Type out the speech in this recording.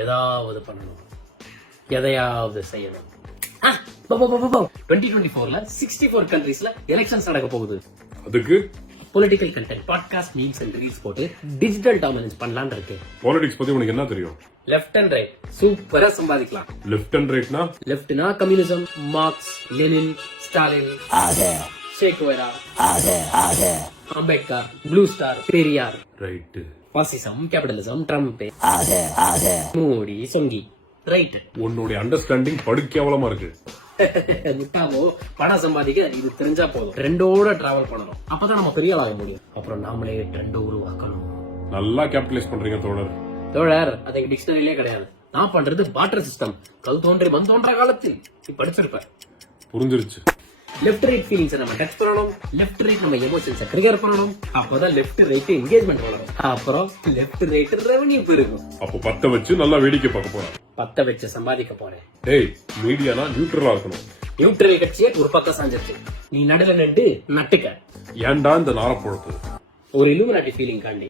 ஏதாவது பண்ணணும், எதையாவது செய்யணும். 2024ல 64 கண்ட்ரீஸ்ல எலெக்ஷன்ஸ் நடக்க போகுது. அதுக்கு political content, podcast, memes and reels போட்டு டிஜிட்டல் டாமினன்ஸ் பண்ணலாம்னு இருக்கு. பாலிடிக்ஸ் பத்தி உனக்கு என்ன தெரியும்? லெஃப்ட் அண்ட் ரைட் சூப்பரா சம்பாதிக்கலாம். லெஃப்ட் அண்ட் ரைட்னா? லெஃப்ட்னா communism, Marx, Lenin, Stalin, Che Guevara, Ambedkar, blue star, Periyar. Right. Fascism, capitalism, Trump, Modi, சொங்கி. ரைட். உன்னுடைய அண்டர்ஸ்டாண்டிங் படுக்கேவலமா இருக்கு. முட்டாவோ பணம் சம்பாதிக்க இது தெரிஞ்சா போதும். ட்ரெண்டோட டிராவல் பண்ணணும், அப்பதான் நம்ம பெரிய ஆக முடியும். அப்புறம் நாமளே ட்ரெண்ட் உருவாக்கணும். நல்லா கேபிட்டலைஸ் பண்றீங்க தோழர். அது டிக்ஷனரியிலே கிடையாது. நான் பண்றது பாட்டர் சிஸ்டம். கல் தோன்றி மண் தோன்ற காலத்தில் நீ படிச்சிருப்ப. புரிஞ்சிருச்சு. லெஃப்ட் ரைட் ஃபீலிங்ஸ் நம்ம டச் பண்ணணும். லெஃப்ட் ரைட் நம்ம எமோஷன்ஸ் ட்ரிகர் பண்ணணும். அப்பதான் லெஃப்ட் ரைட் என்கேஜ்மெண்ட் வளரும். அப்புறம் லெஃப்ட் ரைட் ரெவென்யூ பெருகும். அப்போ பத்த வச்சு நல்லா வேடிக்கை பார்க்க போறேன். பத்த வச்சு சம்பாதிக்க போறேன். டேய், மீடியானா நியூட்ரலா இருக்கணும். நியூட்ரல் கட்சியே ஒரு பக்கம் சாஞ்சிருச்சு. நீ நடுல நட்டு நட்டுக்க. ஏன்டா இந்த நாரப்பழப்பு? ஒரு இலுமினாட்டி ஃபீலிங் காண்டி.